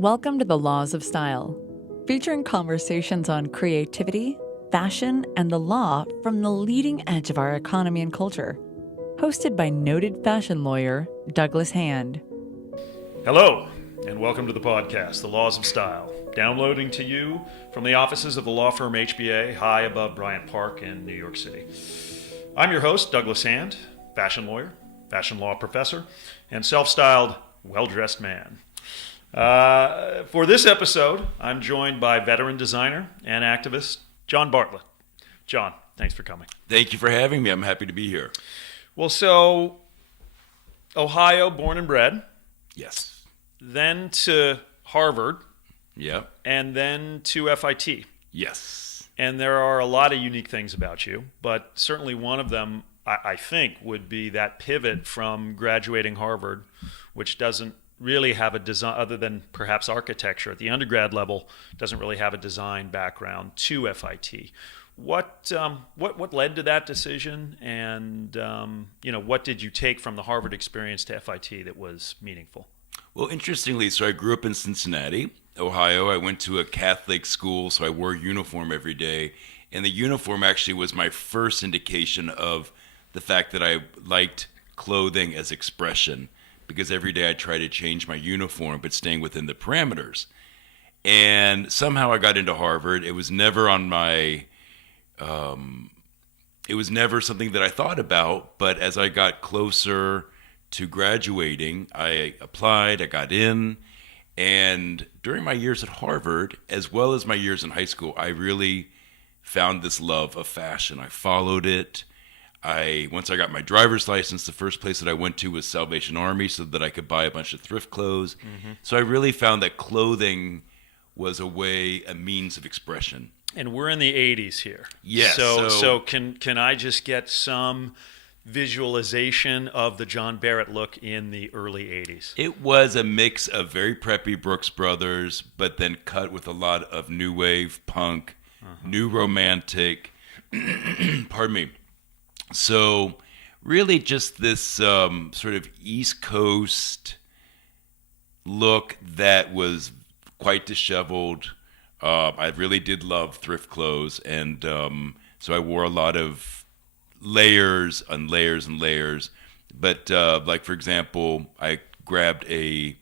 Welcome to The Laws of Style, featuring conversations on creativity, fashion, and the law from the leading edge of our economy and culture. Hosted by noted fashion lawyer Douglas Hand. Hello, and welcome to the podcast, The Laws of Style, downloading to you from the offices of the law firm HBA, high above Bryant Park in New York City. I'm your host, Douglas Hand, fashion lawyer, fashion law professor, and self-styled, well-dressed man. For this episode, I'm joined by veteran designer and activist John Bartlett. John, thanks for coming. Thank you for having me. I'm happy to be here. Well, so, Ohio, born and bred. Yes. Then to Harvard. Yep. And then to FIT. Yes. And there are a lot of unique things about you, but certainly one of them, I think, would be that pivot from graduating Harvard, which doesn't really have a design, other than perhaps architecture at the undergrad level, doesn't really have a design background, to FIT. What led to that decision, and what did you take from the Harvard experience to FIT that was meaningful? Well, interestingly, so I grew up in Cincinnati, Ohio. I went to a Catholic school, so I wore a uniform every day, and the uniform actually was my first indication of the fact that I liked clothing as expression, because every day I tried to change my uniform, but staying within the parameters. And somehow I got into Harvard. It was never on my, it was never something that I thought about, but as I got closer to graduating, I applied, I got in, and during my years at Harvard, as well as my years in high school, I really found this love of fashion. I followed it. Once I got my driver's license, the first place that I went to was Salvation Army so that I could buy a bunch of thrift clothes. Mm-hmm. So I really found that clothing was a means of expression. And we're in the 80s here. Yes. So can I just get some visualization of the John Bartlett look in the early 80s? It was a mix of very preppy Brooks Brothers, but then cut with a lot of new wave punk, new romantic, pardon me. So really just this sort of East Coast look that was quite disheveled. I really did love thrift clothes, and so I wore a lot of layers and layers and layers. But like, for example, I grabbed a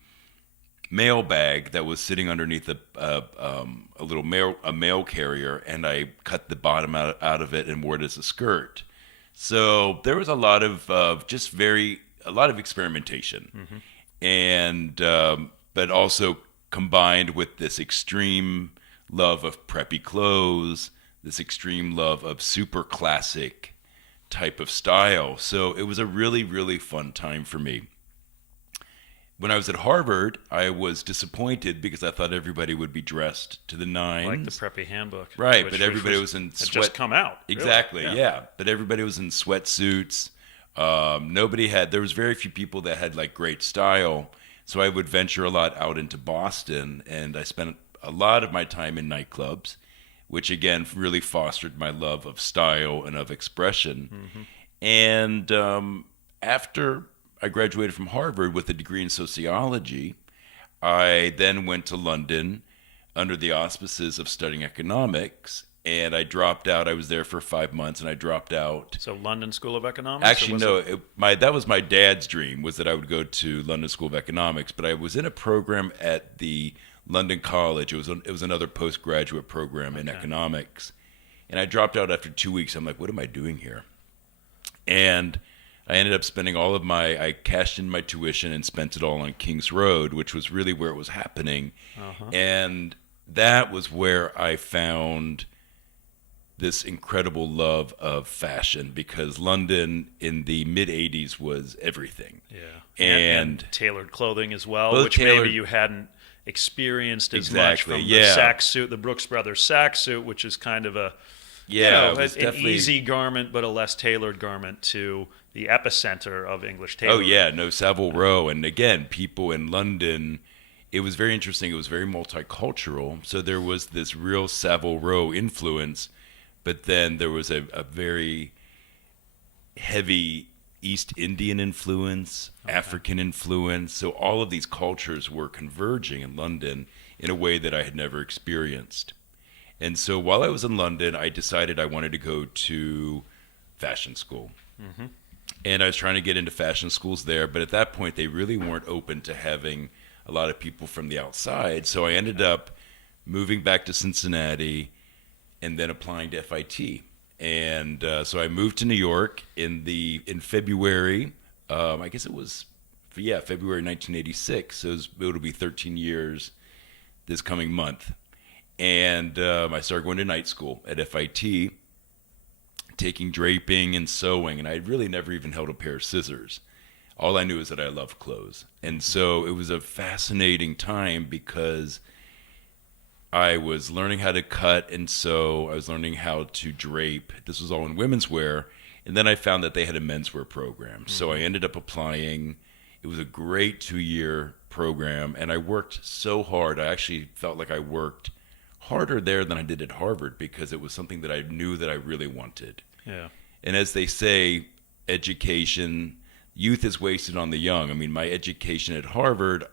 mail bag that was sitting underneath a little mail carrier, and I cut the bottom out of it and wore it as a skirt. So there was a lot of experimentation, mm-hmm. and but also combined with this extreme love of preppy clothes, this extreme love of super classic type of style. So it was a really, really fun time for me. When I was at Harvard, I was disappointed because I thought everybody would be dressed to the nines. Like the Preppie handbook. Right, but everybody was in sweat. Had just come out. Exactly, really. Yeah. But everybody was in sweatsuits. There was very few people that had like great style. So I would venture a lot out into Boston, and I spent a lot of my time in nightclubs, which again really fostered my love of style and of expression. Mm-hmm. And after I graduated from Harvard with a degree in sociology, I then went to London under the auspices of studying economics, and I dropped out. I was there for 5 months, and I dropped out. So London School of Economics? Actually, no. That was my dad's dream, was that I would go to London School of Economics, but I was in a program at the London College. It was another postgraduate program in economics, and I dropped out after 2 weeks. I'm like, what am I doing here? And I ended up spending I cashed in my tuition and spent it all on King's Road, which was really where it was happening. Uh-huh. And that was where I found this incredible love of fashion, because London in the mid-'80s was everything. Yeah. And tailored clothing as well, which maybe you hadn't experienced as much from the sack suit, the Brooks Brothers sack suit, which is kind of an easy garment, but a less tailored garment to the epicenter of English tailoring. Oh, yeah, no, Savile Row. And again, people in London, it was very interesting. It was very multicultural. So there was this real Savile Row influence, but then there was a very heavy East Indian influence, African influence. So all of these cultures were converging in London in a way that I had never experienced. And so while I was in London, I decided I wanted to go to fashion school. Mm-hmm. And I was trying to get into fashion schools there, but at that point, they really weren't open to having a lot of people from the outside. So I ended up moving back to Cincinnati and then applying to FIT. And so I moved to New York in February. I guess it was, February 1986. So it'll be 13 years this coming month. And I started going to night school at FIT, taking draping and sewing. And I really never even held a pair of scissors. All I knew is that I loved clothes. And so it was a fascinating time because I was learning how to cut and sew. I was learning how to drape. This was all in women's wear. And then I found that they had a menswear program. Mm-hmm. So I ended up applying. It was a great 2-year program. And I worked so hard. I actually felt like I worked harder there than I did at Harvard because it was something that I knew that I really wanted. Yeah. And as they say, education, youth is wasted on the young. I mean, my education at Harvard,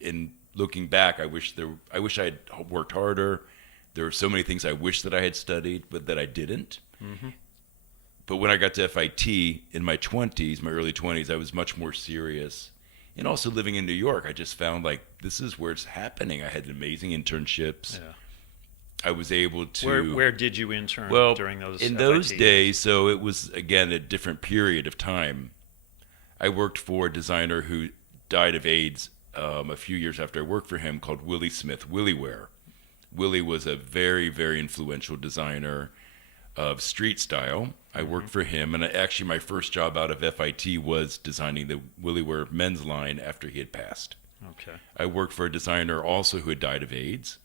in looking back, I wish I had worked harder. There were so many things I wish that I had studied, but that I didn't. Mm-hmm. But when I got to FIT in my early 20s, I was much more serious. And also living in New York, I just found like this is where it's happening. I had amazing internships. Yeah. I was able to... Where did you intern during those in FIT those years? days, so it was, again, a different period of time. I worked for a designer who died of AIDS a few years after I worked for him called Willie Smith, Willie Wear. Willie was a very, very influential designer of street style. I worked for him, and actually my first job out of FIT was designing the Willie Wear men's line after he had passed. Okay. I worked for a designer also who had died of AIDS,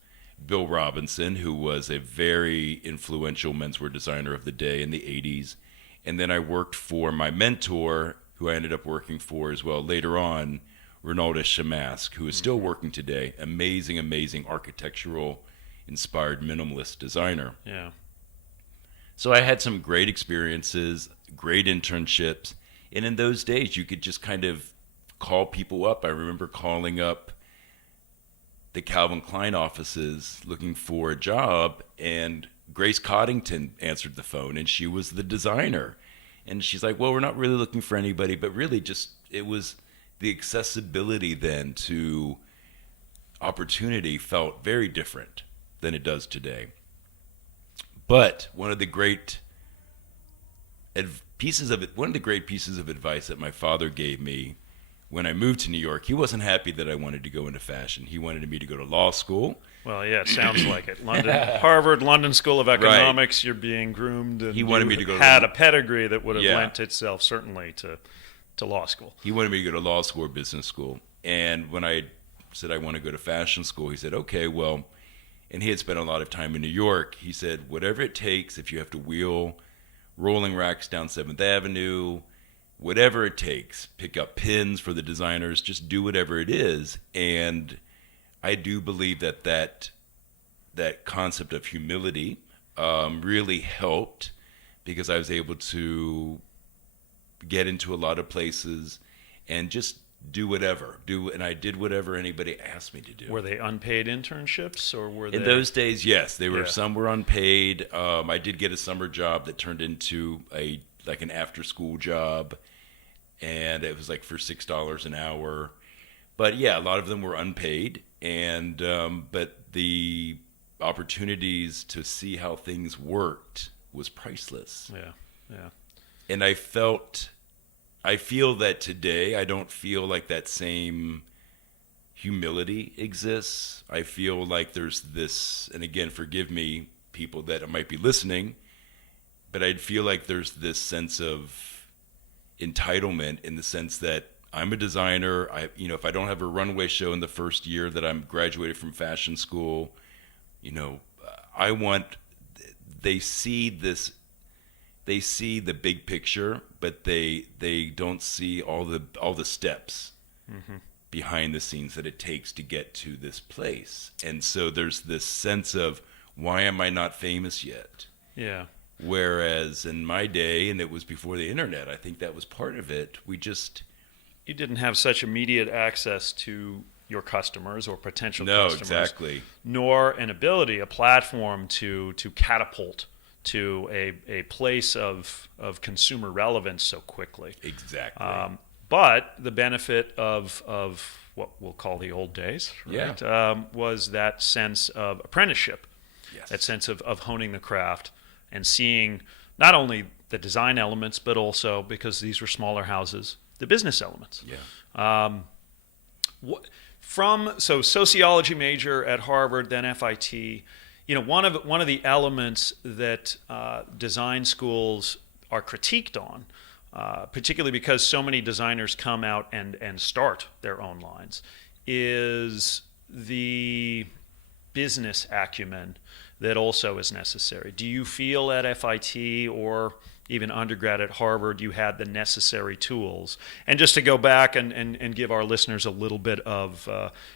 Bill Robinson, who was a very influential menswear designer of the day in the 80s. And then I worked for my mentor, who I ended up working for as well later on, Ronaldo Shamask, who is still working today. Amazing, amazing architectural inspired minimalist designer. Yeah. So I had some great experiences, great internships. And in those days, you could just kind of call people up. I remember calling up the Calvin Klein offices looking for a job, and Grace Coddington answered the phone, and she was the designer. And she's like, well, we're not really looking for anybody, but really just it was the accessibility then to opportunity felt very different than it does today. But one of the great pieces of advice that my father gave me when I moved to New York, he wasn't happy that I wanted to go into fashion. He wanted me to go to law school. Well, yeah, it sounds like it. Harvard, London School of Economics, right. You're being groomed. And he wanted me to go had a pedigree that would have lent itself certainly to law school. He wanted me to go to law school or business school. And when I said I want to go to fashion school, he said, okay, well, and he had spent a lot of time in New York. He said, whatever it takes, if you have to wheel rolling racks down 7th Avenue, whatever it takes, pick up pins for the designers, just do whatever it is. And I do believe that concept of humility really helped because I was able to get into a lot of places and just do whatever. And I did whatever anybody asked me to do. Were they unpaid internships or were they? In those days, yes. They were. Some were unpaid. I did get a summer job that turned into an after-school job, and it was like for $6 an hour. But yeah, a lot of them were unpaid, and but the opportunities to see how things worked was priceless. Yeah. And I feel that today I don't feel like that same humility exists. I feel like there's this, and again, forgive me, people that might be listening, but I'd feel like there's this sense of entitlement in the sense that I'm a designer. If I don't have a runway show in the first year that I'm graduated from fashion school, they see the big picture, but they don't see all the steps behind the scenes that it takes to get to this place. And so there's this sense of, why am I not famous yet? Yeah. Whereas in my day, and it was before the internet, I think that was part of it. You didn't have such immediate access to your customers or potential No, customers. exactly. Nor an ability, a platform to catapult to a place of consumer relevance so quickly. Exactly. But the benefit of what we'll call the old days, right, was that sense of apprenticeship, Yes. that sense of honing the craft and seeing not only the design elements, but also, because these were smaller houses, the business elements. Yeah. So sociology major at Harvard, then FIT. One of the elements that design schools are critiqued on, particularly because so many designers come out and start their own lines, is the business acumen that also is necessary. Do you feel at FIT or even undergrad at Harvard you had the necessary tools? And just to go back and give our listeners a little bit of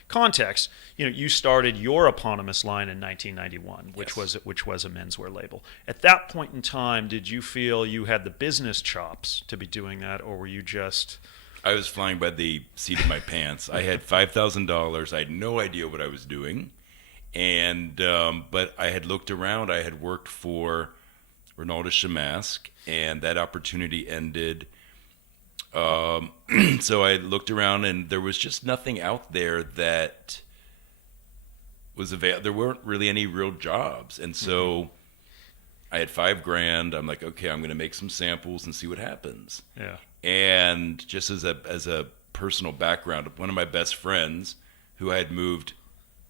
context, you started your eponymous line in 1991, which was a menswear label. At that point in time, did you feel you had the business chops to be doing that, or were you just... I was flying by the seat of my pants. I had $5,000. I had no idea what I was doing. And but I had looked around. I had worked for Ronaldo Shamask, and that opportunity ended. So I looked around, and there was just nothing out there that was available. There weren't really any real jobs, and so I had $5,000. I'm like, okay, I'm going to make some samples and see what happens. Yeah. And just as a personal background, one of my best friends, who I had moved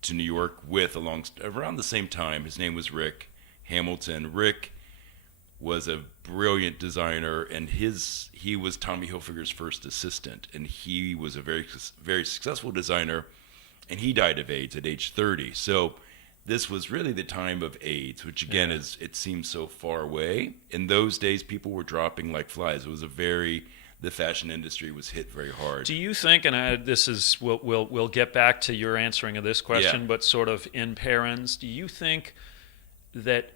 to New York with around the same time, his name was Rick Hamilton. Rick was a brilliant designer, and he was Tommy Hilfiger's first assistant, and he was a very, very successful designer, and he died of AIDS at age 30. So this was really the time of AIDS, which again it seems so far away. In those days, people were dropping like flies. It was the fashion industry was hit very hard. Do you think, and we'll get back to your answering of this question, but sort of in parens, do you think that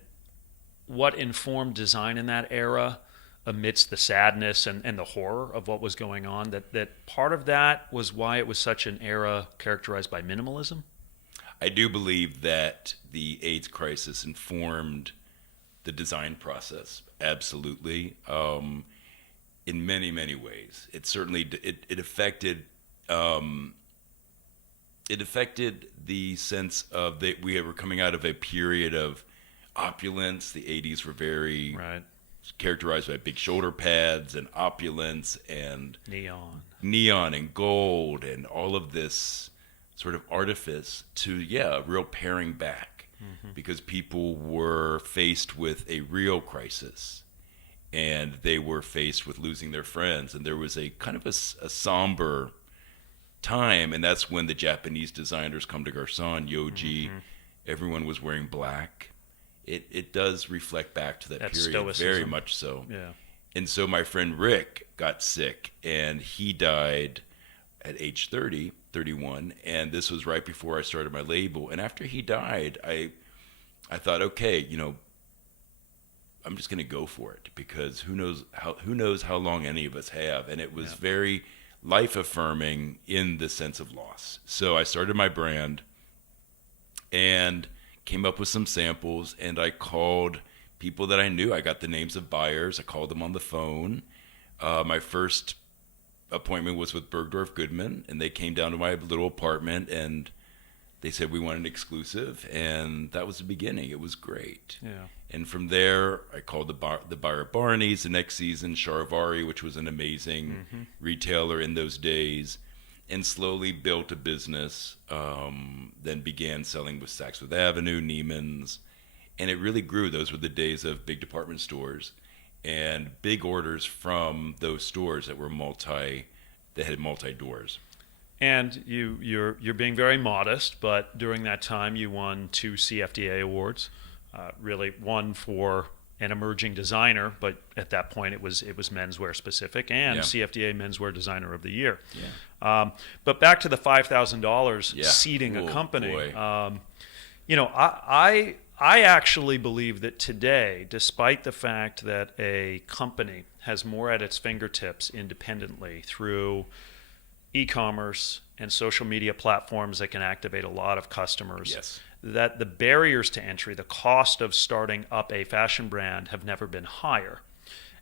what informed design in that era, amidst the sadness and the horror of what was going on, that part of that was why it was such an era characterized by minimalism? I do believe that the AIDS crisis informed the design process, absolutely. In many, many ways, it certainly it affected the sense of that we were coming out of a period of opulence. The 80s were very characterized by big shoulder pads and opulence and neon and gold and all of this sort of artifice to real paring back, because people were faced with a real crisis. And they were faced with losing their friends, and there was a kind of a somber time, and that's when the Japanese designers come to Garçon, Yoji. Everyone was wearing black. It does reflect back to that period, stoicism. Very much so. Yeah. And so my friend Rick got sick, and he died at age 31, and this was right before I started my label. And after he died, I thought, okay, I'm just going to go for it, because who knows how long any of us have. And it was very life affirming in the sense of loss. So I started my brand and came up with some samples, and I called people that I knew. I got the names of buyers. I called them on the phone. My first appointment was with Bergdorf Goodman, and they came down to my little apartment, and they said we want an exclusive, and that was the beginning. It was great. Yeah. And from there, I called the buyer at Barney's the next season, Charivari, which was an amazing retailer in those days, and slowly built a business. Then began selling with Saks Fifth Avenue, Neiman's, and it really grew. Those were the days of big department stores and big orders from those stores that were had multi doors. And you're being very modest, but during that time you won 2 CFDA awards. Really one for an emerging designer, but at that point it was menswear specific, and CFDA Menswear Designer of the Year. Yeah. But back to the $5,000 seeding a company. Boy. I actually believe that today, despite the fact that a company has more at its fingertips independently through e-commerce and social media platforms that can activate a lot of customers, Yes. that the barriers to entry, the cost of starting up a fashion brand have never been higher.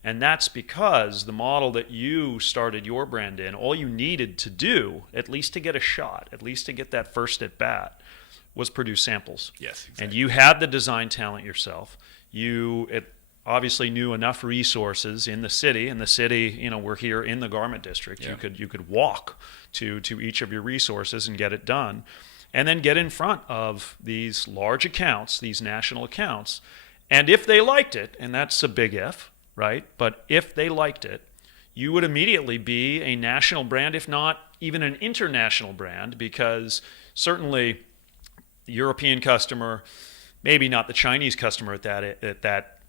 And that's because the model that you started your brand in, all you needed to do, at least to get a shot, at least to get that first at bat, was produce samples. Yes, exactly. And you had the design talent yourself. You obviously knew enough resources in the city. In the city, we're here in the garment district. Yeah. You could walk to each of your resources and get it done. And then get in front of these large accounts, these national accounts. And if they liked it, and that's a big if, right? But if they liked it, you would immediately be a national brand, if not even an international brand, because certainly the European customer, maybe not the Chinese customer at that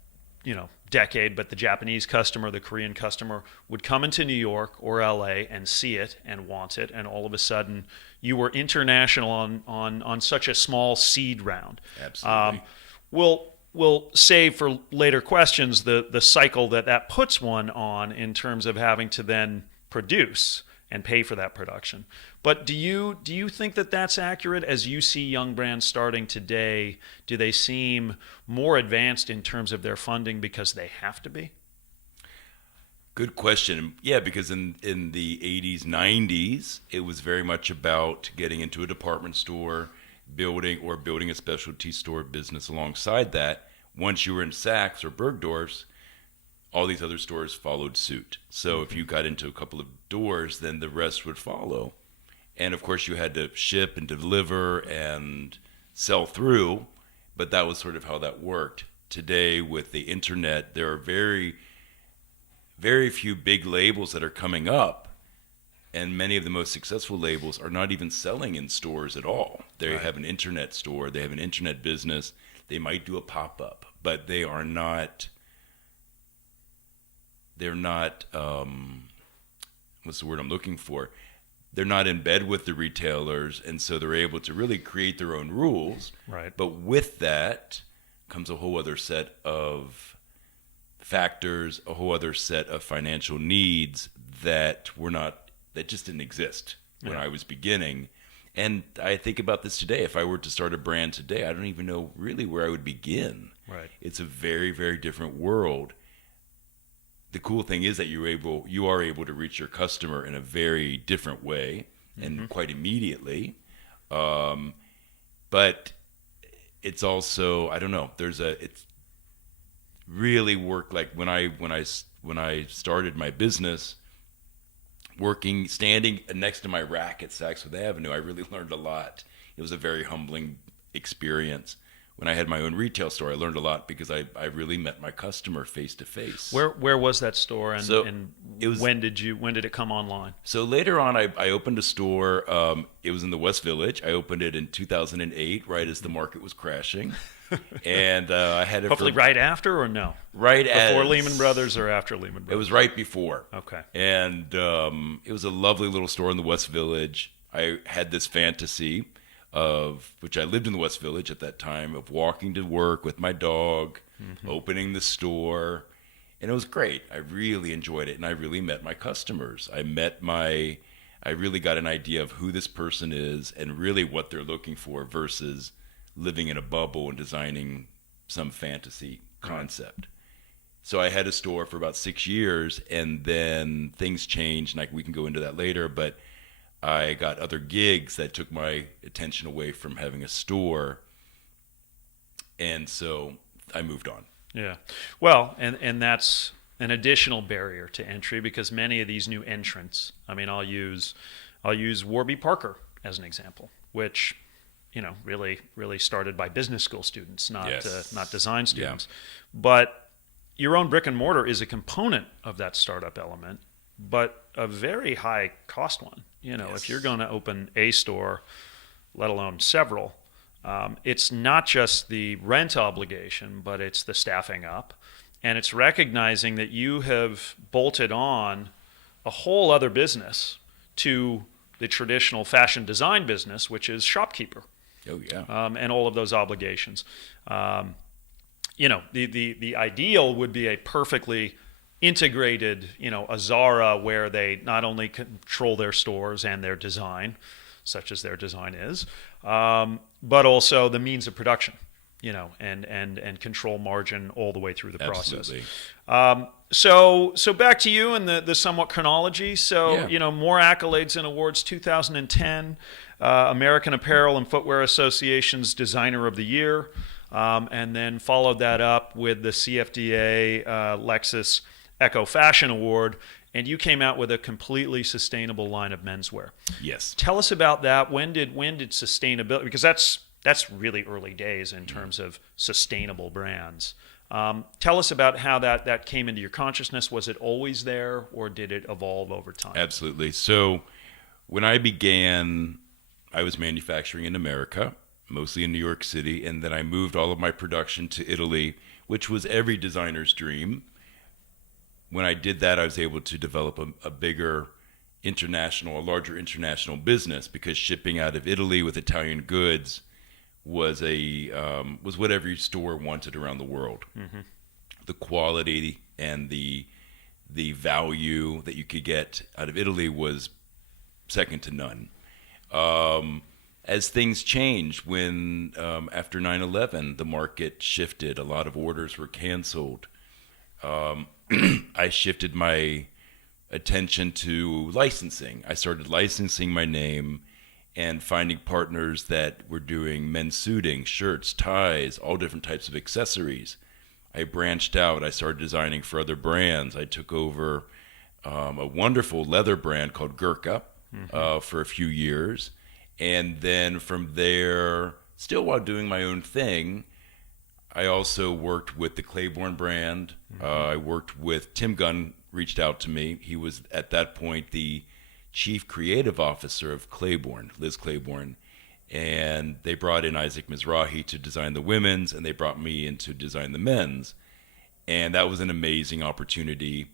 decade, but the Japanese customer, the Korean customer would come into New York or LA and see it and want it, and all of a sudden you were international on such a small seed round. Absolutely. We'll save for later questions the cycle that puts one on in terms of having to then produce and pay for that production. But do you think that that's accurate as you see young brands starting today? Do they seem more advanced in terms of their funding because they have to be? Good question. Yeah, because in the 80s, 90s, it was very much about getting into a department store, building a specialty store business alongside that. Once you were in Saks or Bergdorf's, all these other stores followed suit. So if you got into a couple of doors, then the rest would follow. And of course you had to ship and deliver and sell through, but that was sort of how that worked. Today with the internet, there are very, very few big labels that are coming up, and many of the most successful labels are not even selling in stores at all. They Right. have an internet store, they have an internet business, they might do a pop-up, but they're not what's the word I'm looking for? They're not in bed with the retailers, and so they're able to really create their own rules. Right. But with that comes a whole other set of factors, a whole other set of financial needs that just didn't exist when I was beginning. And I think about this today. If I were to start a brand today, I don't even know really where I would begin. Right. It's a very, very different world. The cool thing is that you are able to reach your customer in a very different way and quite immediately. But it's also, I don't know, it's really worked like when I started my business, standing next to my rack at Saks Fifth Avenue, I really learned a lot. It was a very humbling experience. When I had my own retail store, I learned a lot because I really met my customer face to face. Where was that store, and, So, and it was- when did it come online? So later on, I opened a store. It was in the West Village. I opened it in 2008, right as the market was crashing. And I had it Hopefully right after or no? right Before as Lehman Brothers or after Lehman It Brothers? was right before. Okay. And it was a lovely little store in the West Village. I had this fantasy which I lived in the West Village at that time, of walking to work with my dog, opening the store. And it was great. I really enjoyed it. And I really met my customers. I really got an idea of who this person is and really what they're looking for versus living in a bubble and designing some fantasy concept. So I had a store for about 6 years, and then things changed, and we can go into that later, but I got other gigs that took my attention away from having a store, and so I moved on. Yeah. Well, and that's an additional barrier to entry because many of these new entrants, I mean, I'll use Warby Parker as an example, which, really started by business school students, not design students. Yeah. But your own brick and mortar is a component of that startup element, but a very high cost one. If you're going to open a store, let alone several, it's not just the rent obligation, but it's the staffing up. And it's recognizing that you have bolted on a whole other business to the traditional fashion design business, which is shopkeeper. Oh, yeah. And all of those obligations. The ideal would be a perfectly integrated, a Zara where they not only control their stores and their design, such as their design is, but also the means of production, and control margin all the way through the process. Absolutely. So back to you and the somewhat chronology. So, Yeah. More accolades and awards. 2010, American Apparel and Footwear Association's Designer of the Year, and then followed that up with the CFDA Lexus Eco Fashion Award, and you came out with a completely sustainable line of menswear. Yes. Tell us about that. When did sustainability? Because that's really early days in terms of sustainable brands. Tell us about how that came into your consciousness. Was it always there, or did it evolve over time? Absolutely. So when I began, I was manufacturing in America, mostly in New York City, and then I moved all of my production to Italy, which was every designer's dream. When I did that, I was able to develop a larger international business, because shipping out of Italy with Italian goods was what every store wanted around the world. Mm-hmm. The quality and the value that you could get out of Italy was second to none. As things changed, when after 9/11, the market shifted. A lot of orders were canceled. I shifted my attention to licensing. I started licensing my name and finding partners that were doing men's suiting, shirts, ties, all different types of accessories. I branched out. I started designing for other brands. I took over a wonderful leather brand called Gurkha for a few years. And then from there, still while doing my own thing, I also worked with the Claiborne brand. I worked with Tim Gunn, reached out to me. He was at that point the chief creative officer of Claiborne, Liz Claiborne. And they brought in Isaac Mizrahi to design the women's, and they brought me in to design the men's. And that was an amazing opportunity,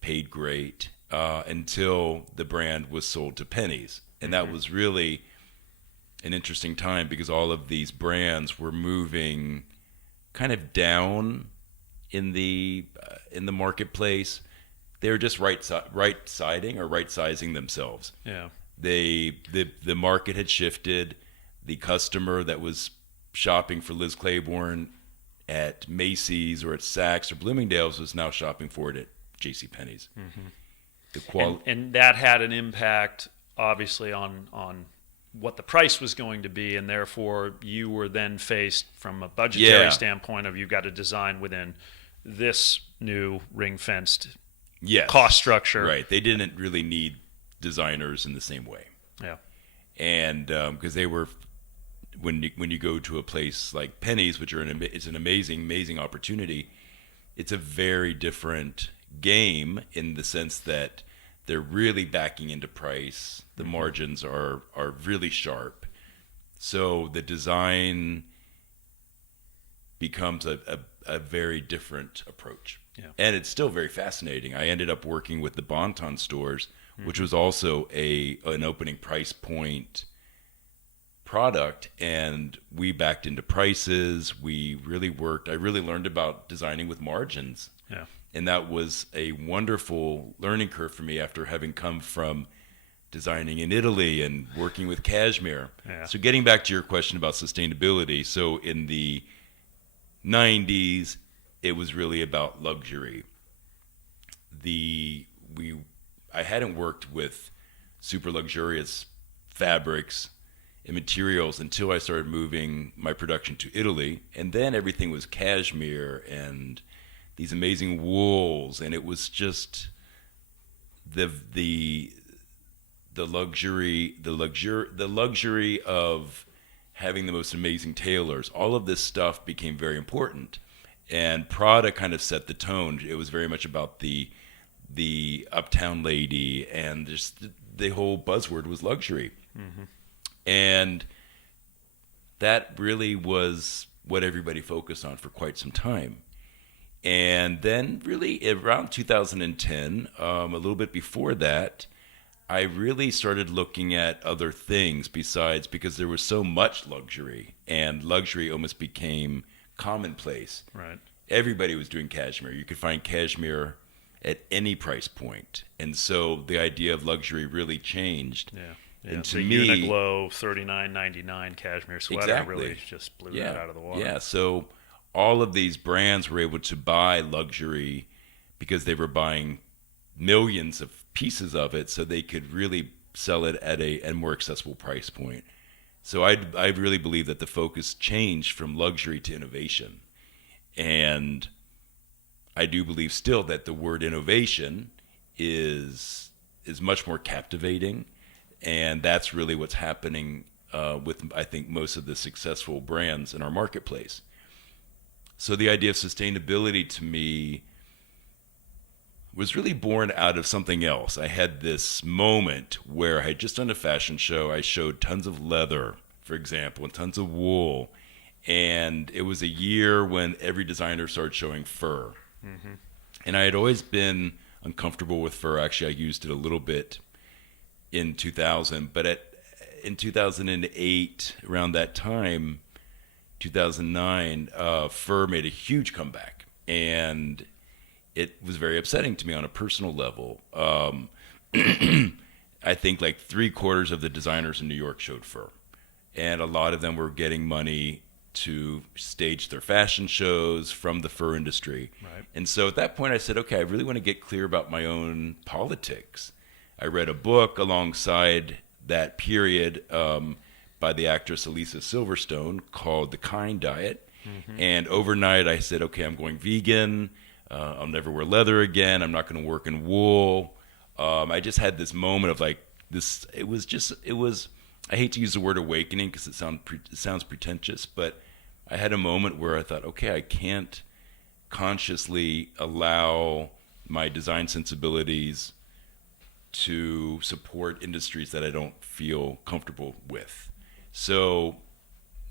paid great, until the brand was sold to Pennies. And that was really an interesting time, because all of these brands were moving kind of down in the marketplace. They were just right-siding or right-sizing themselves. Yeah. The market had shifted. The customer that was shopping for Liz Claiborne at Macy's or at Saks or Bloomingdale's was now shopping for it at JCPenney's. Mm-hmm. And that had an impact, obviously, on what the price was going to be, and therefore you were then faced from a budgetary standpoint of you've got to design within this new ring-fenced cost structure. Right. They didn't really need designers in the same way. Yeah. And because they were, when you go to a place like Penny's, which it's an amazing opportunity, it's a very different game in the sense that they're really backing into price. The margins are really sharp. So the design becomes a very different approach. Yeah. And it's still very fascinating. I ended up working with the Bon-Ton stores, which was also an opening price point product, and we backed into prices. We really worked. I really learned about designing with margins. Yeah. And that was a wonderful learning curve for me after having come from designing in Italy and working with cashmere. Yeah. So getting back to your question about sustainability, so in the 90s, it was really about luxury. I hadn't worked with super luxurious fabrics and materials until I started moving my production to Italy, and then everything was cashmere and these amazing wools, and it was just the luxury of having the most amazing tailors. All of this stuff became very important, and Prada kind of set the tone. It was very much about the uptown lady, and just the whole buzzword was luxury. Mm-hmm. And that really was what everybody focused on for quite some time. And then really around 2010, a little bit before that, I really started looking at other things besides, because there was so much luxury, and luxury almost became commonplace. Right. Everybody was doing cashmere. You could find cashmere at any price point. And so the idea of luxury really changed. Yeah. And to the me, Uniqlo $39.99 cashmere sweater really just blew that out of the water. Yeah, so all of these brands were able to buy luxury because they were buying millions of pieces of it, so they could really sell it at a more accessible price point. So I really believe that the focus changed from luxury to innovation. And I do believe still that the word innovation is much more captivating. And that's really what's happening with, I think, most of the successful brands in our marketplace. So the idea of sustainability to me was really born out of something else. I had this moment where I had just done a fashion show. I showed tons of leather, for example, and tons of wool. And it was a year when every designer started showing fur. Mm-hmm. And I had always been uncomfortable with fur. Actually, I used it a little bit in 2000, but in 2008, around that time, 2009, fur made a huge comeback, and it was very upsetting to me on a personal level. I think like 3/4 of the designers in New York showed fur, and a lot of them were getting money to stage their fashion shows from the fur industry. Right. And so at that point, I said, okay, I really want to get clear about my own politics. I read a book alongside that period by the actress Elisa Silverstone called The Kind Diet. Mm-hmm. And overnight I said, okay, I'm going vegan. I'll never wear leather again. I'm not going to work in wool. I just had this moment of like this. It was, I hate to use the word awakening because it sounds pretentious, but I had a moment where I thought, okay, I can't consciously allow my design sensibilities to support industries that I don't feel comfortable with. So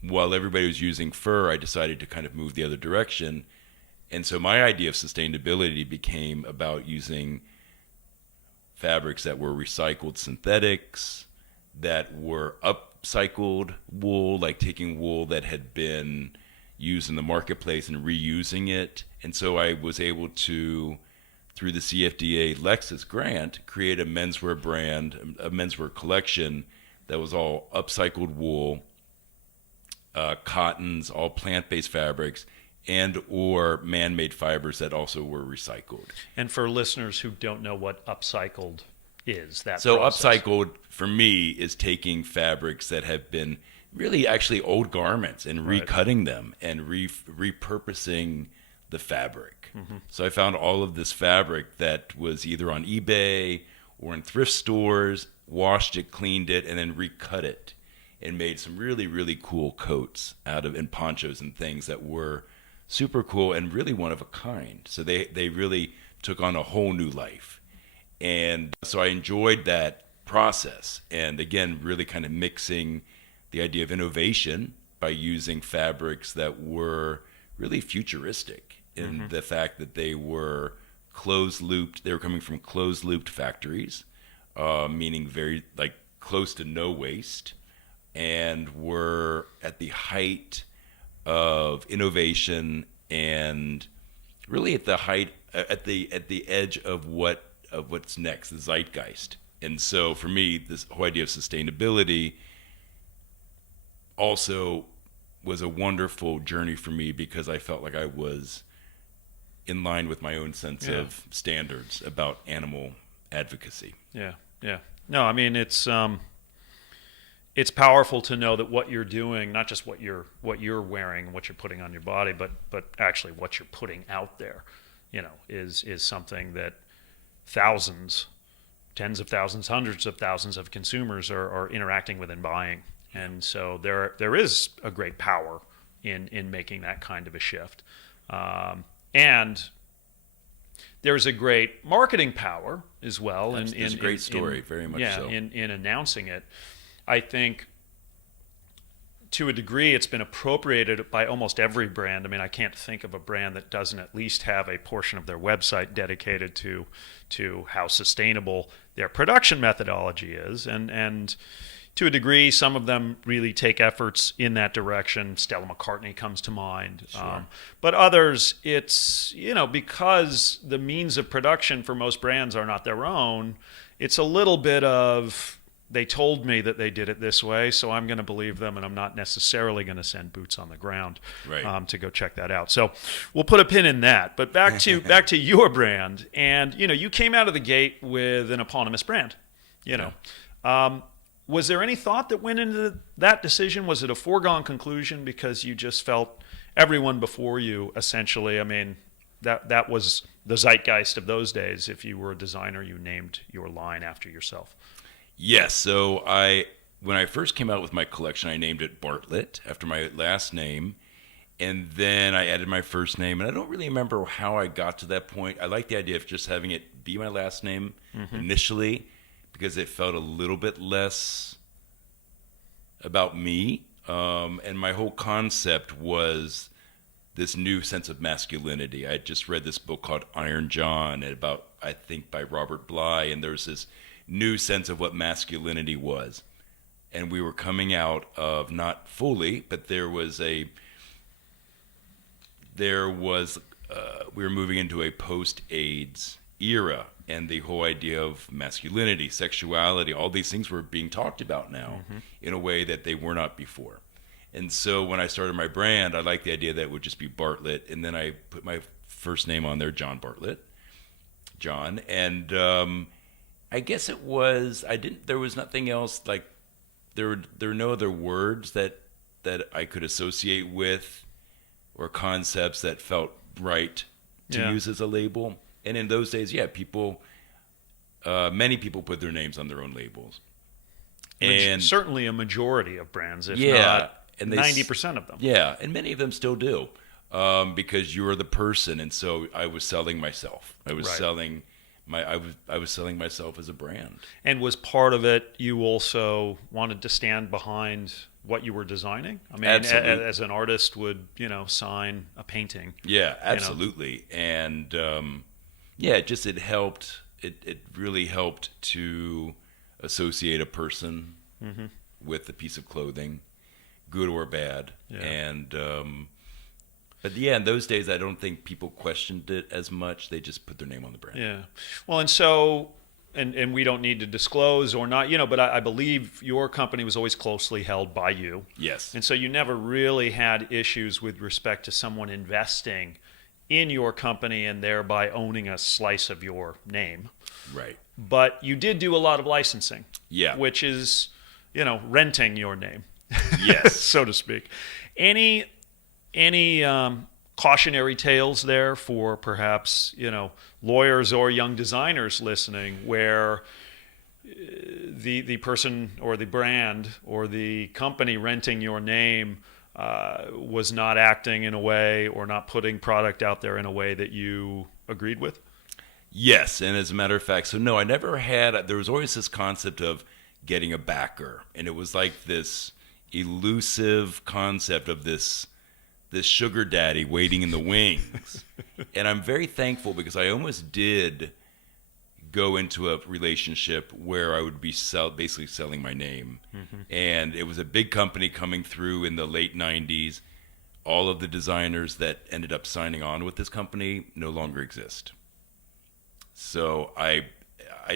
while everybody was using fur, I decided to kind of move the other direction. And so my idea of sustainability became about using fabrics that were recycled synthetics, that were upcycled wool, like taking wool that had been used in the marketplace and reusing it. And so I was able to, through the CFDA Lexus grant, create a menswear brand, a menswear collection that was all upcycled wool, cottons, all plant-based fabrics, and or man-made fibers that also were recycled. And for listeners who don't know what upcycled is, that so process. Upcycled for me is taking fabrics that have been really actually old garments and recutting them and repurposing the fabric. Mm-hmm. So I found all of this fabric that was either on eBay or in thrift stores, washed it, cleaned it, and then recut it and made some really, really cool coats out of, and ponchos and things that were super cool and really one of a kind. So they really took on a whole new life. And so I enjoyed that process. And again, really kind of mixing the idea of innovation by using fabrics that were really futuristic in the fact that they were closed-looped. They were coming from closed-looped factories, meaning very like close to no waste, and were at the height of innovation and really at the height, at the edge of what's next, the zeitgeist. And so for me, this whole idea of sustainability also was a wonderful journey for me because I felt like I was in line with my own sense of standards about animal advocacy. Yeah. No, I mean it's powerful to know that what you're doing, not just what you're wearing, what you're putting on your body, but actually what you're putting out there, is something that thousands, tens of thousands, hundreds of thousands of consumers are interacting with and buying. And so there is a great power in making that kind of a shift. And there's a great marketing power as well. It's a great story, very much so. In announcing it. I think to a degree, it's been appropriated by almost every brand. I mean, I can't think of a brand that doesn't at least have a portion of their website dedicated to how sustainable their production methodology is. And to a degree, some of them really take efforts in that direction. Stella McCartney comes to mind. Sure. But others, it's, because the means of production for most brands are not their own, it's a little bit of, they told me that they did it this way, so I'm going to believe them, and I'm not necessarily going to send boots on the ground to go check that out. So we'll put a pin in that. But back to your brand, and you came out of the gate with an eponymous brand. Was there any thought that went into that decision? Was it a foregone conclusion because you just felt everyone before you, essentially? I mean, that was the zeitgeist of those days. If you were a designer, you named your line after yourself. Yes. So when I first came out with my collection, I named it Bartlett after my last name. And then I added my first name. And I don't really remember how I got to that point. I like the idea of just having it be my last name initially, because it felt a little bit less about me. And my whole concept was this new sense of masculinity. I had just read this book called Iron John, I think by Robert Bly, and there was this new sense of what masculinity was. And we were coming out of, not fully, but we were moving into a post-AIDS era, and the whole idea of masculinity, sexuality, all these things were being talked about now in a way that they were not before. And so when I started my brand, I liked the idea that it would just be Bartlett, and then I put my first name on there, John Bartlett, John, and I guess it was, there was nothing else, like there were no other words that I could associate with, or concepts that felt right to use as a label. And in those days, many people put their names on their own labels. And certainly a majority of brands, if not 90% of them. Yeah, and many of them still do, because you're the person. And so I was selling myself. I was selling myself as a brand. And was part of it, you also wanted to stand behind what you were designing? I mean, as an artist would, sign a painting. Yeah, absolutely. And it helped. It really helped to associate a person with a piece of clothing, good or bad. Yeah. And but in those days, I don't think people questioned it as much. They just put their name on the brand. Yeah. Well, and so, and we don't need to disclose or not, but I believe your company was always closely held by you. Yes. And so you never really had issues with respect to someone investing in your company and thereby owning a slice of your name. Right. But you did do a lot of licensing. Yeah. Which is, renting your name. Yes. So to speak. Any cautionary tales there for perhaps, lawyers or young designers listening, where the person or the brand or the company renting your name was not acting in a way or not putting product out there in a way that you agreed with? Yes, and as a matter of fact, so no, I never had, there was always this concept of getting a backer, and it was like this elusive concept of this sugar daddy waiting in the wings. And I'm very thankful, because I almost did go into a relationship where I would be basically selling my name. And it was a big company coming through in the late 90s. All of the designers that ended up signing on with this company no longer exist. So I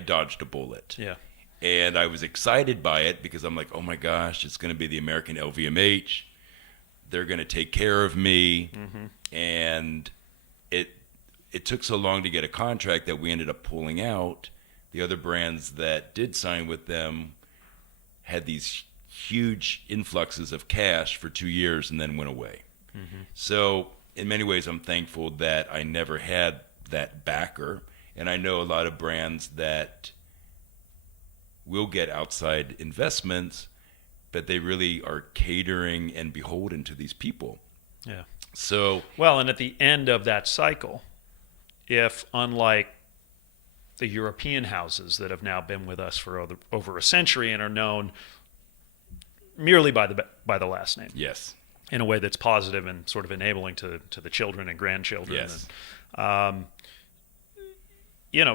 dodged a bullet. Yeah. And I was excited by it, because I'm like, oh my gosh, it's going to be the American LVMH. They're going to take care of me. And it took so long to get a contract that we ended up pulling out. The other brands that did sign with them had these huge influxes of cash for 2 years and then went away. So in many ways, I'm thankful that I never had that backer. And I know a lot of brands that will get outside investments, but they really are catering and beholden to these people. Yeah. So, well, and at the end of that cycle, if unlike the European houses that have now been with us for over a century and are known merely by the last name. Yes. In a way that's positive and sort of enabling to the children and grandchildren. Yes. And,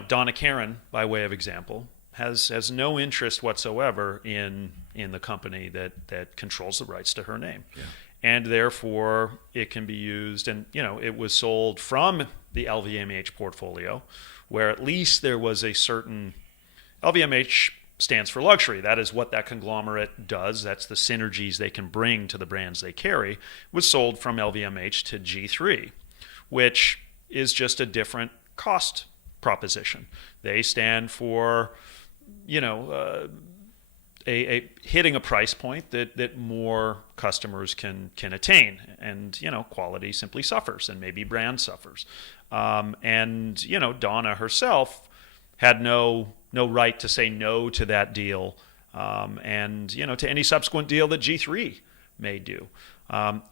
Donna Karen, by way of example, has no interest whatsoever in the company that controls the rights to her name. Yeah. And therefore, it can be used, and it was sold from the LVMH portfolio, where at least there was a certain LVMH stands for luxury. That is what that conglomerate does. That's the synergies they can bring to the brands they carry. Was sold from LVMH to G3, which is just a different cost proposition. They stand for, a hitting a price point that more customers can attain, and quality simply suffers, and maybe brand suffers. And Donna herself had no right to say no to that deal, and to any subsequent deal that G3 may do.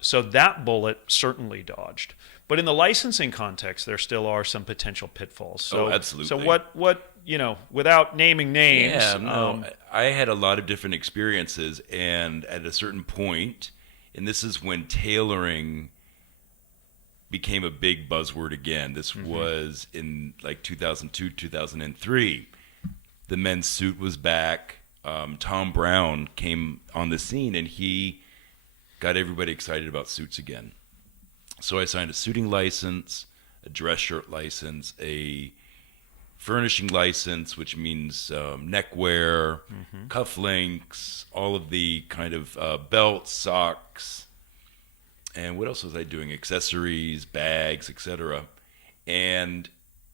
So that bullet certainly dodged. But in the licensing context, there still are some potential pitfalls. So, absolutely. So what without naming names. Yeah, no, I had a lot of different experiences, and at a certain point, and this is when tailoring became a big buzzword again. This was in like 2002, 2003. The men's suit was back. Tom Brown came on the scene, and he got everybody excited about suits again. So I signed a suiting license, a dress shirt license, a furnishing license, which means neckwear, cufflinks, all of the kind of belts, socks, and what else was I doing? Accessories, bags, etc. And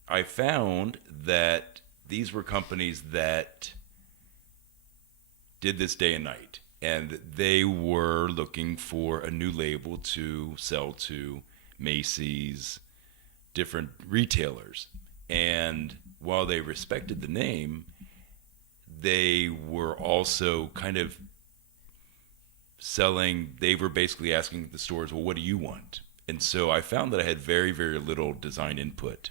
I found that these were companies that did this day and night. And they were looking for a new label to sell to Macy's, different retailers. And while they respected the name, they were also kind of they were basically asking the stores, well, what do you want? And so I found that I had very, very little design input.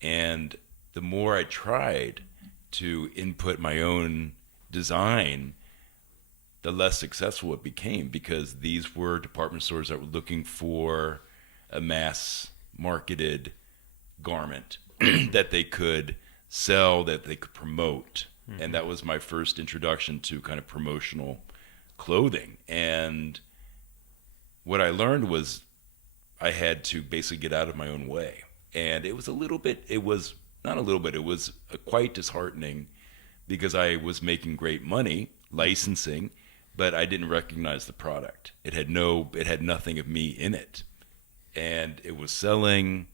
And the more I tried to input my own design, the less successful it became, because these were department stores that were looking for a mass marketed garment that they could sell, that they could promote. And that was my first introduction to kind of promotional clothing. And what I learned was I had to basically get out of my own way. And it was quite disheartening, because I was making great money licensing, but I didn't recognize the product. It had nothing of me in it. And it was selling.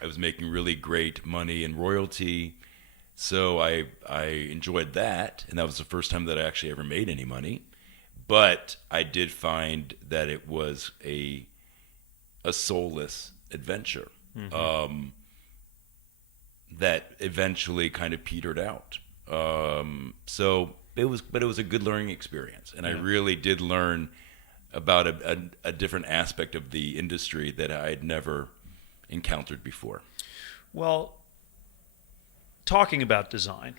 I was making really great money in royalty. So I enjoyed that. And that was the first time that I actually ever made any money. But I did find that it was a soulless adventure that eventually kind of petered out. So it was a good learning experience, and I really did learn about a different aspect of the industry that I had never encountered before. Well, talking about design,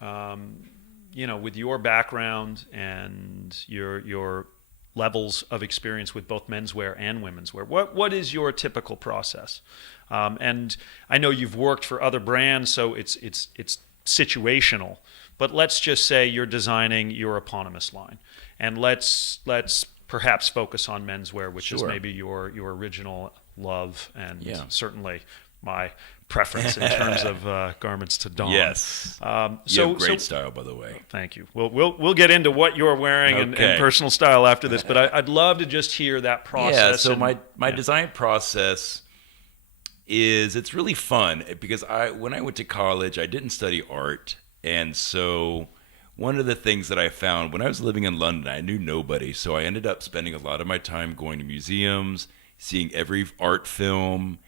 with your background and your levels of experience with both menswear and women's wear, what is your typical process? And I know you've worked for other brands, so it's situational. But let's just say you're designing your eponymous line, and let's perhaps focus on menswear, which is maybe your original love, and certainly my preference in terms of garments to don. Yes. You have great style, by the way. Thank you. We'll get into what you're wearing and personal style after this, but I'd love to just hear that process. Yeah. So my design process it's really fun, because when I went to college, I didn't study art. And so one of the things that I found when I was living in London, I knew nobody. So I ended up spending a lot of my time going to museums, seeing every art film,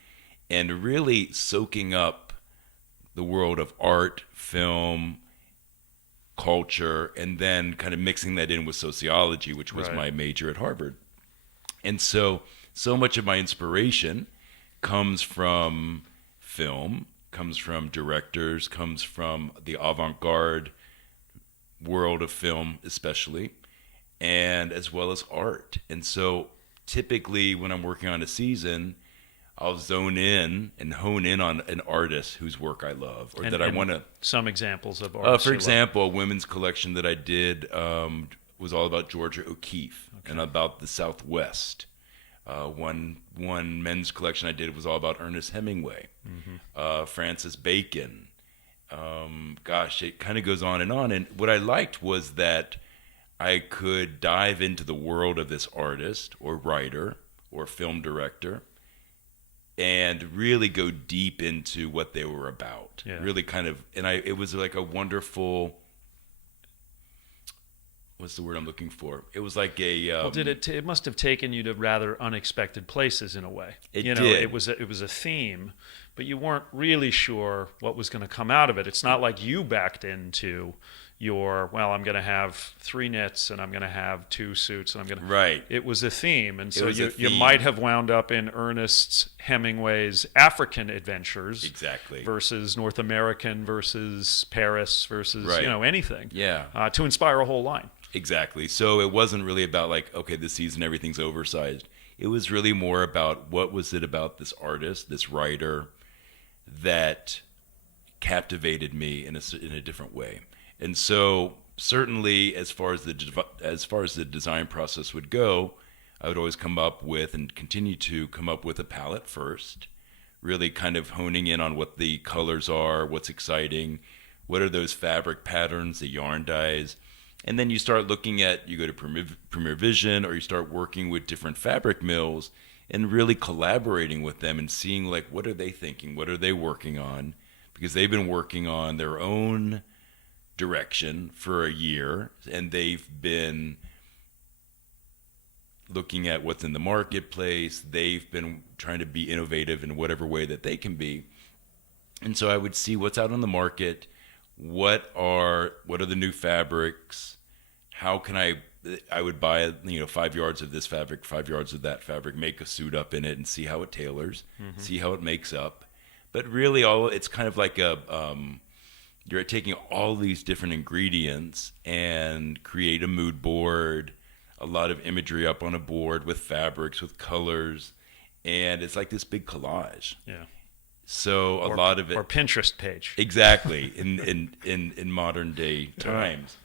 and really soaking up the world of art, film, culture, and then kind of mixing that in with sociology, which was my major at Harvard. And so much of my inspiration comes from film, comes from directors, comes from the avant-garde world of film especially. and as well as art. And so typically when I'm working on a season, I'll zone in and hone in on an artist whose work I love, or that I want to. Some examples of artists. For example, a women's collection that I did was all about Georgia O'Keeffe and about the Southwest. One men's collection I did was all about Ernest Hemingway, Francis Bacon. It kind of goes on. And what I liked was that I could dive into the world of this artist or writer or film director and really go deep into what they were about. Yeah. Really kind of, it was like a wonderful, what's the word I'm looking for? It was like a... it must have taken you to rather unexpected places in a way. It did. It was a theme, but you weren't really sure what was going to come out of it. It's not like you backed into I'm going to have 3 knits and I'm going to have 2 suits and I'm going to... Right. It was a theme. And so you might have wound up in Ernest Hemingway's African adventures. Exactly. Versus North American versus Paris versus, anything. Yeah. To inspire a whole line. Exactly. So it wasn't really about like, okay, this season everything's oversized. It was really more about what was it about this artist, this writer, that captivated me in a different way. And so certainly as far as the design process would go, I would always come up with and continue to come up with a palette first, really kind of honing in on what the colors are, what's exciting, what are those fabric patterns, the yarn dyes. And then you start looking at, you go to Premier Vision, or you start working with different fabric mills and really collaborating with them and seeing like, what are they thinking? What are they working on? Because they've been working on their own direction for a year, and they've been looking at what's in the marketplace. They've been trying to be innovative in whatever way that they can be. And so I would see what's out on the market. What are the new fabrics? How can I would buy 5 yards of this fabric, 5 yards of that fabric, make a suit up in it and see how it tailors, see how it makes up. But really it's kind of like you're taking all these different ingredients and create a mood board, a lot of imagery up on a board with fabrics, with colors, and it's like this big collage. Yeah. So a lot of it, or Pinterest page. Exactly. in modern day times.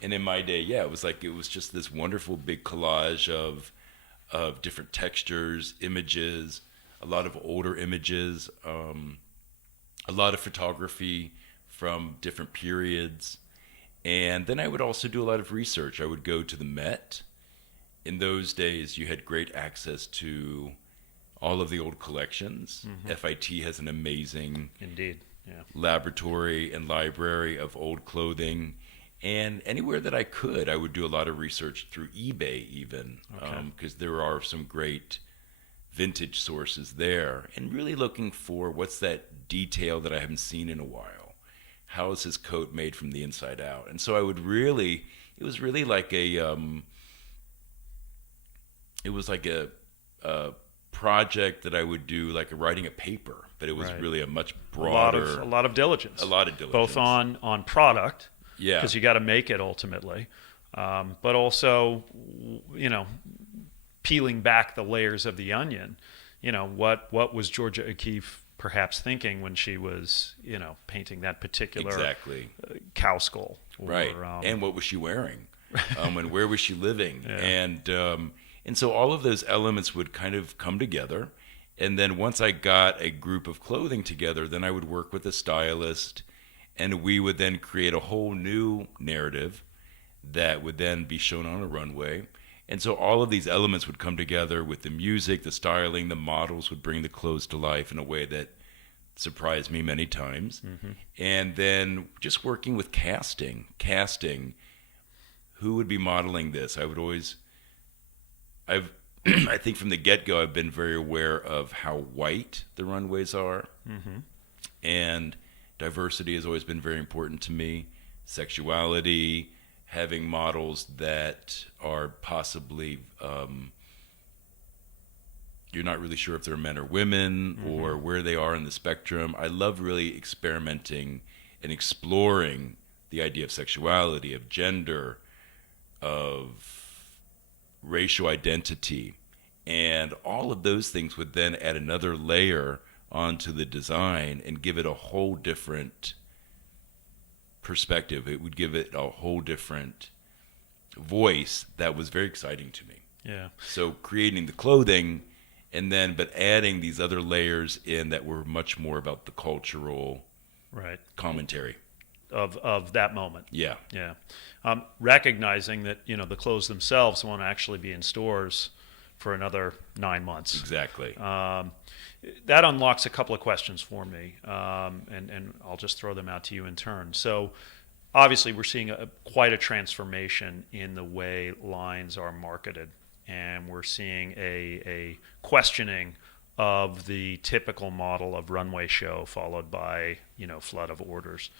And in my day, it was just this wonderful big collage of different textures, images, a lot of older images, a lot of photography from different periods. And then I would also do a lot of research. I would go to the Met. In those days, you had great access to all of the old collections. FIT has an amazing laboratory and library of old clothing. And anywhere that I could, I would do a lot of research through eBay even, because there are some great vintage sources there, and really looking for what's that detail that I haven't seen in a while. How is his coat made from the inside out? And so it was really like a project that I would do, like writing a paper, but it was really a much broader... A lot of diligence. A lot of diligence. Both on product, yeah, because you got to make it ultimately, but also, peeling back the layers of the onion. What was Georgia O'Keeffe perhaps thinking when she was, painting that particular cow skull? Right. And what was she wearing? And where was she living? Yeah. And so all of those elements would kind of come together. And then once I got a group of clothing together, then I would work with a stylist, and we would then create a whole new narrative that would then be shown on a runway. And so all of these elements would come together with the music, the styling, the models would bring the clothes to life in a way that surprised me many times. And then just working with casting, who would be modeling this? I think from the get-go, I've been very aware of how white the runways are. And diversity has always been very important to me. Sexuality, having models that are possibly, you're not really sure if they're men or women or where they are in the spectrum. I love really experimenting and exploring the idea of sexuality, of gender, of racial identity. And all of those things would then add another layer onto the design and give it a whole different perspective. It would give it a whole different voice that was very exciting to me. Yeah. So creating the clothing but adding these other layers in that were much more about the cultural commentary of that moment. Yeah. Yeah. Recognizing that, the clothes themselves won't actually be in stores for another 9 months. Exactly. That unlocks a couple of questions for me, and I'll just throw them out to you in turn. So obviously we're seeing quite a transformation in the way lines are marketed, and we're seeing a questioning of the typical model of runway show followed by, flood of orders.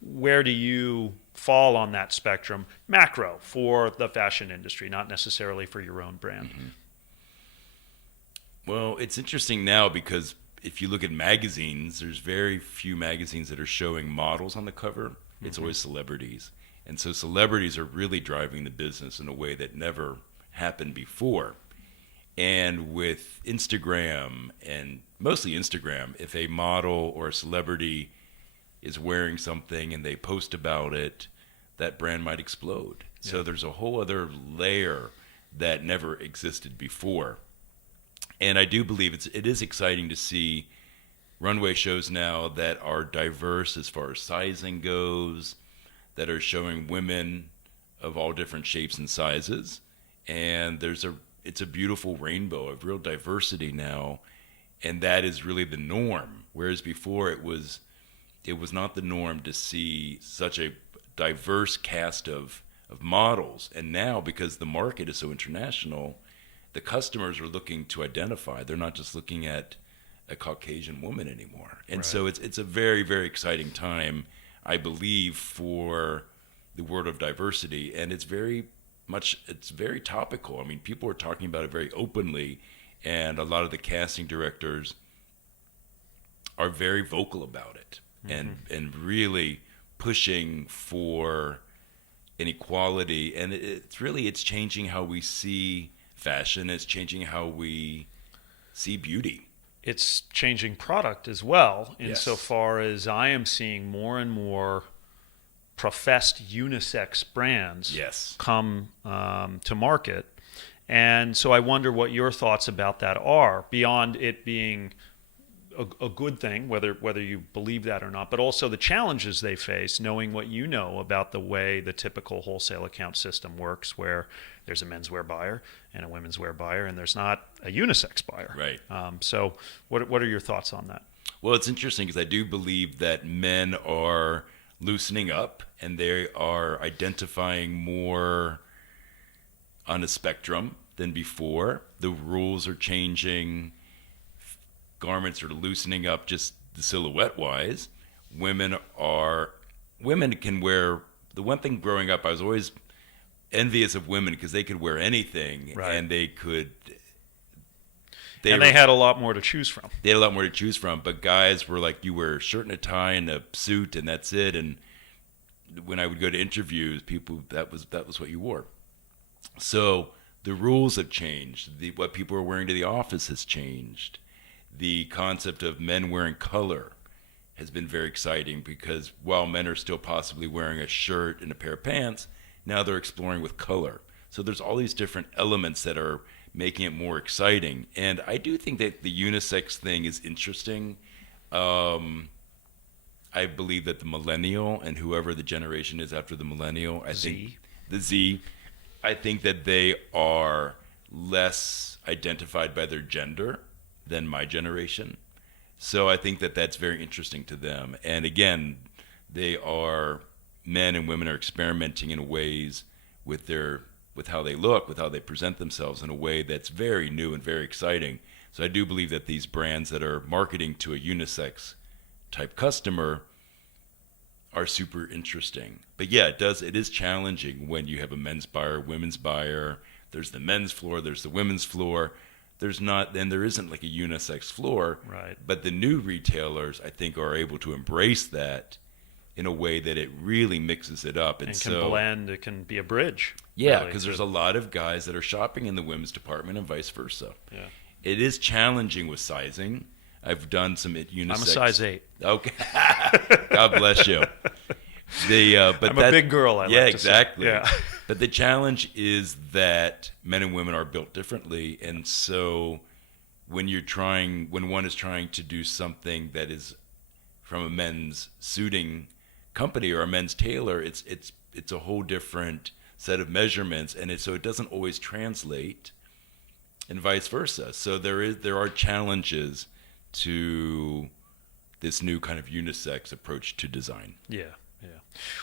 Where do you fall on that spectrum, macro, for the fashion industry, not necessarily for your own brand? Mm-hmm. Well, it's interesting now because if you look at magazines, there's very few magazines that are showing models on the cover. It's always celebrities. And so celebrities are really driving the business in a way that never happened before. And with Instagram, and mostly Instagram, if a model or a celebrity is wearing something and they post about it, that brand might explode. Yeah. So there's a whole other layer that never existed before. And I do believe it is exciting to see runway shows now that are diverse as far as sizing goes, that are showing women of all different shapes and sizes. And it's a beautiful rainbow of real diversity now, and that is really the norm. Whereas before it was not the norm to see such a diverse cast of models. And now, because the market is so international, the customers are looking to identify. They're not just looking at a Caucasian woman anymore. And so it's a very, very exciting time, I believe, for the world of diversity. And it's very topical. I mean, people are talking about it very openly, and a lot of the casting directors are very vocal about it, and really pushing for inequality. And it's changing how we see fashion. It's changing how we see beauty. It's changing product as well, insofar as I am seeing more and more professed unisex brands come to market. And so I wonder what your thoughts about that are, beyond it being a good thing, whether you believe that or not, but also the challenges they face, knowing what you know about the way the typical wholesale account system works, where there's a menswear buyer and a women's wear buyer, and there's not a unisex buyer. Right. So what are your thoughts on that? Well, it's interesting because I do believe that men are loosening up, and they are identifying more on a spectrum than before. The rules are changing. Garments are loosening up just the silhouette-wise. Women can wear... The one thing growing up, I was always envious of women because they could wear anything, and they could... They had a lot more to choose from. They had a lot more to choose from, but guys were like, you wear a shirt and a tie and a suit, and that's it. And when I would go to interviews, that was what you wore. So the rules have changed. What people are wearing to the office has changed. The concept of men wearing color has been very exciting, because while men are still possibly wearing a shirt and a pair of pants, now they're exploring with color. So there's all these different elements that are making it more exciting. And I do think that the unisex thing is interesting. I believe that the millennial, and whoever the generation is after the millennial, I think that they are less identified by their gender than my generation. So I think that that's very interesting to them. And again, men and women are experimenting in ways with how they look, with how they present themselves, in a way that's very new and very exciting. So I do believe that these brands that are marketing to a unisex type customer are super interesting. But yeah, it is challenging when you have a men's buyer, women's buyer. There's the men's floor, there's the women's floor. There isn't like a unisex floor. Right. But the new retailers, I think, are able to embrace that in a way that it really mixes it up. And can blend. It can be a bridge. Yeah, because there's a lot of guys that are shopping in the women's department and vice versa. Yeah. It is challenging with sizing. I've done some unisex. I'm a size 8. Okay. God bless you. But I'm a big girl. Exactly. Yeah. But the challenge is that men and women are built differently, and so when one is trying to do something that is from a men's suiting company or a men's tailor, it's a whole different set of measurements, and so it doesn't always translate, and vice versa. So there are challenges to this new kind of unisex approach to design. Yeah.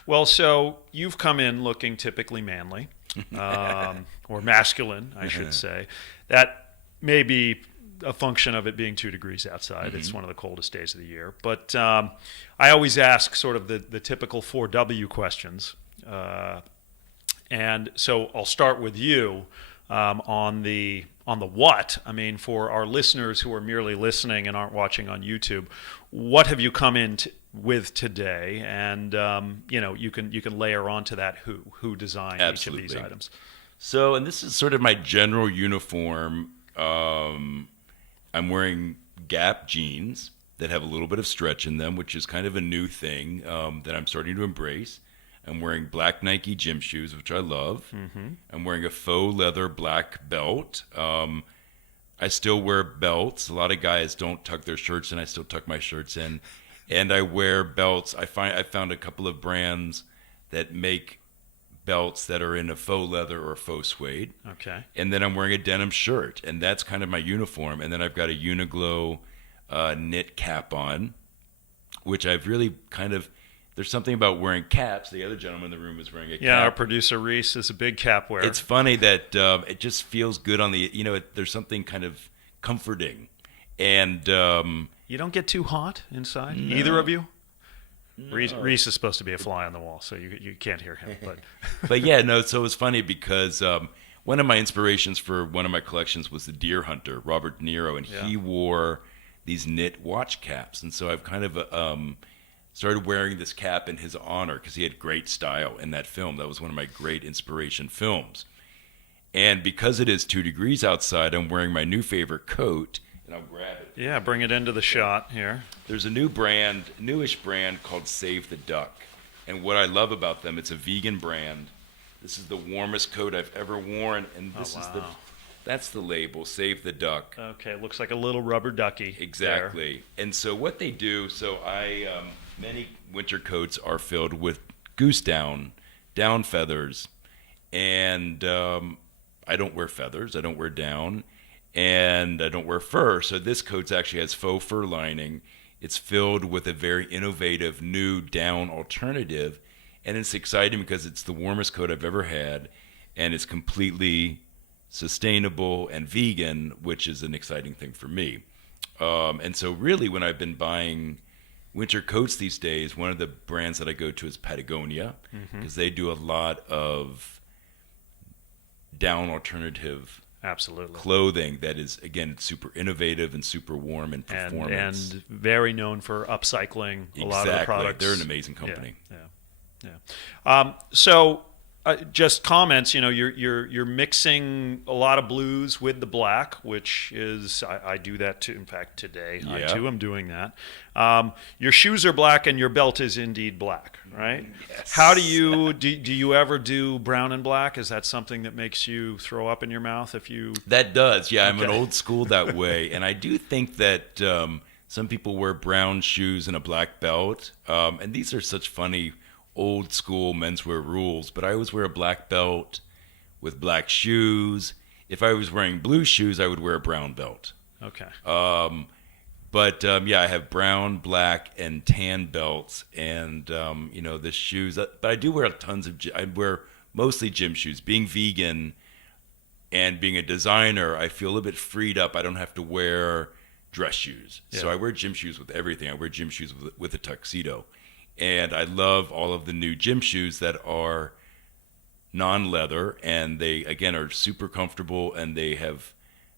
Well, so you've come in looking typically manly, or masculine, I should say. That may be a function of it being 2 degrees outside. It's one of the coldest days of the year. But I always ask sort of the typical 4W questions. And so I'll start with you on the what. I mean, for our listeners who are merely listening and aren't watching on YouTube, what have you come in with today? And you can layer onto that who designed Absolutely. each of these items. So, and this is sort of my general uniform. I'm wearing Gap jeans that have a little bit of stretch in them, which is kind of a new thing that I'm starting to embrace. I'm wearing black Nike gym shoes, which I love. Mm-hmm. I'm wearing a faux leather black belt. I still wear belts. A lot of guys don't tuck their shirts in. I still tuck my shirts in. And I wear belts. I found a couple of brands that make belts that are in a faux leather or faux suede. Okay. And then I'm wearing a denim shirt, and that's kind of my uniform. And then I've got a Uniqlo knit cap on, which I've really kind of... There's something about wearing caps. The other gentleman in the room is wearing a cap. Yeah, our producer Reese is a big cap wearer. It's funny that it just feels good on the... there's something kind of comforting. And... you don't get too hot inside, No. either of you? No. Reese is supposed to be a fly on the wall, so you can't hear him. But But yeah, no, so it's funny because one of my inspirations for one of my collections was the Deer Hunter, Robert De Niro, and he wore these knit watch caps. And so I've kind of started wearing this cap in his honor because he had great style in that film. That was one of my great inspiration films. And because it is 2 degrees outside, I'm wearing my new favorite coat, and I'll grab it. yeah, bring it into the shot here. There's a newish brand called Save the Duck. And what I love about them, it's a vegan brand. This is the warmest coat I've ever worn, and that's the label, Save the Duck. Okay, looks like a little rubber ducky. Exactly. There. And so what they do, many winter coats are filled with goose down feathers, and I don't wear feathers, I don't wear down, and I don't wear fur. So this coat actually has faux fur lining. It's filled with a very innovative new down alternative, and it's exciting because it's the warmest coat I've ever had, and it's completely sustainable and vegan, which is an exciting thing for me. And so really when I've been buying winter coats these days, one of the brands that I go to is Patagonia, because they do a lot of down alternative clothing that is, again, super innovative and super warm and performance. And very known for upcycling a lot of the products. They're an amazing company. Yeah. So just comments, you're mixing a lot of blues with the black, which is, I do that too. In fact, today I too am doing that. Your shoes are black and your belt is indeed black, right? Yes. How do you ever do brown and black? Is that something that makes you throw up in your mouth if you... That does, yeah. I'm an old school that way. And I do think that some people wear brown shoes and a black belt. And these are such funny old school menswear rules, but I always wear a black belt with black shoes. If I was wearing blue shoes, I would wear a brown belt. Okay. I have brown, black, and tan belts, and the shoes. But I do wear I wear mostly gym shoes. Being vegan and being a designer, I feel a bit freed up. I don't have to wear dress shoes, so I wear gym shoes with everything. I wear gym shoes with a tuxedo. And I love all of the new gym shoes that are non-leather, and they, again, are super comfortable, and they have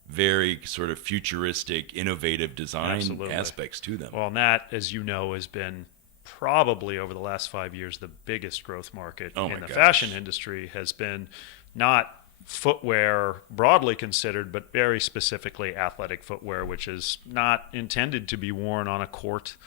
very sort of futuristic, innovative design aspects to them. Well, and that, as you know, has been probably over the last 5 years, the biggest growth market Oh in my the gosh. fashion industry has been not footwear broadly considered, but very specifically athletic footwear, which is not intended to be worn on a court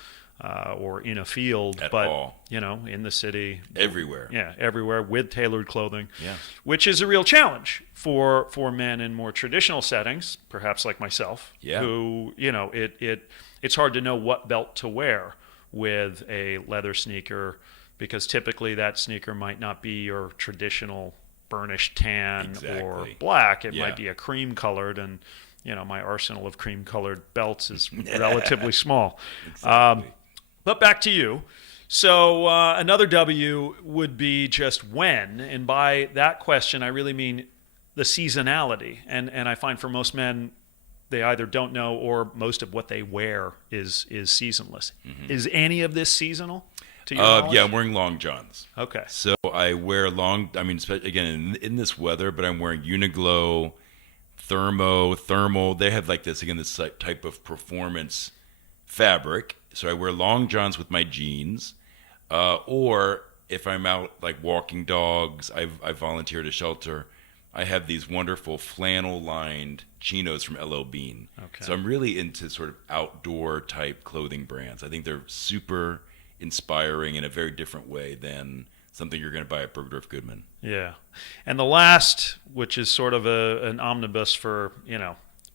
or in a field, At but all. in the city, Everywhere. yeah, everywhere with tailored clothing, Yeah. which is a real challenge for men in more traditional settings, perhaps like myself, Yeah. who it's hard to know what belt to wear with a leather sneaker, because typically that sneaker might not be your traditional burnished tan or Exactly. black. It Yeah. might be a cream colored, and my arsenal of cream colored belts is relatively small. Exactly. But back to you. So another W would be just when, and by that question I really mean the seasonality. And I find for most men, they either don't know or most of what they wear is seasonless. Is any of this seasonal to your knowledge? Yeah, I'm wearing long johns. Okay. So I wear again, in this weather, but I'm wearing Uniglow, thermal. They have like this type of performance fabric. So I wear long johns with my jeans, or if I'm out like walking dogs, I volunteer at a shelter. I have these wonderful flannel-lined chinos from LL Bean. Okay. So I'm really into sort of outdoor type clothing brands. I think they're super inspiring in a very different way than something you're going to buy at Bergdorf Goodman. Yeah. And the last, which is sort of an omnibus for,